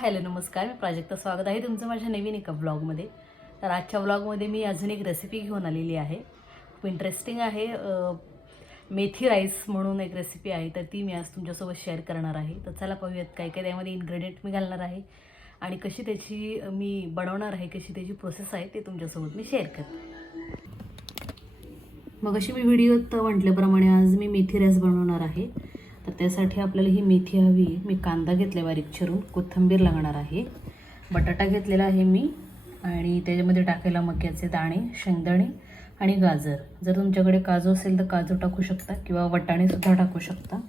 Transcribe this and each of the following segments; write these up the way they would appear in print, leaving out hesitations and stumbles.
Hello नमस्कार, मी प्राजक्ता. स्वागत आहे तुमचं माझ्या नवीन एका व्लॉगमध्ये. तर आजच्या व्लॉगमध्ये मी अजून एक रेसिपी घेऊन आलेली आहे. खूप इंटरेस्टिंग आहे. मेथी राईस म्हणून एक रेसिपी आहे, तर ती मी आज तुमच्यासोबत शेअर करणार आहे. तर चला पाहूयात काय काय त्यामध्ये इन्ग्रेडियंट मी घालणार आहे आणि कशी त्याची मी बनवणार आहे, कशी त्याची प्रोसेस आहे ते तुमच्यासोबत मी शेअर करते. मग अशी मी व्हिडिओत म्हटल्याप्रमाणे आज मी मेथी राईस बनवणार आहे. तर त्यासाठी आपल्याला ही मेथी हवी. मी कांदा घेतला बारीक चिरून, कोथिंबीर लागणार आहे, बटाटा घेतलेला आहे मी आणि त्याच्यामध्ये टाकायला मक्याचे दाणे, शेंगदाणे आणि गाजर. जर तुमच्याकडे काजू असेल तर काजू टाकू शकता किंवा वाटाणेसुद्धा टाकू शकता.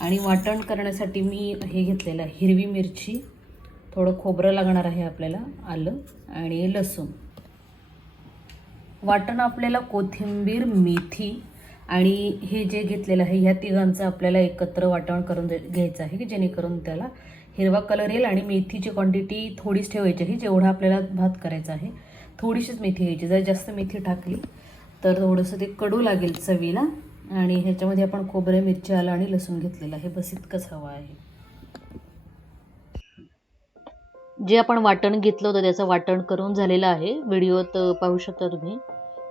आणि वाटण करण्यासाठी मी हे घेतलेलं आहे, हिरवी मिरची, थोडं खोबरं लागणार आहे आपल्याला, आलं आणि लसूण. वाटण आपल्याला कोथिंबीर, मेथी आणि हे जे घेतलेलं आहे ह्या तिघांचं आपल्याला एकत्र वाटण करून घ्यायचं आहे, की जेणेकरून त्याला हिरवा कलर येईल. आणि मेथीची क्वांटिटी थोडीच ठेवायची आहे, जेवढा आपल्याला भात करायचा आहे थोडीशीच मेथी घ्यायची. जर जास्त मेथी टाकली तर थोडंसं ते कडू लागेल चवीला. आणि ह्याच्यामध्ये आपण खोबरे, मिरची, आलं आणि लसूण घेतलेलं आहे, बस इतकंच हवं आहे. जे आपण वाटण घेतलं होतं त्याचं वाटण करून झालेलं आहे. व्हिडिओत पाहू शकता तुम्ही.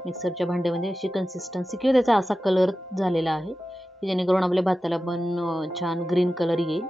मिक्सरच्या भांड्यामध्ये अशी कन्सिस्टन्सी किंवा त्याचा असा कलर झालेला आहे, की जेणेकरून आपल्या भाताला पण छान ग्रीन कलर येईल.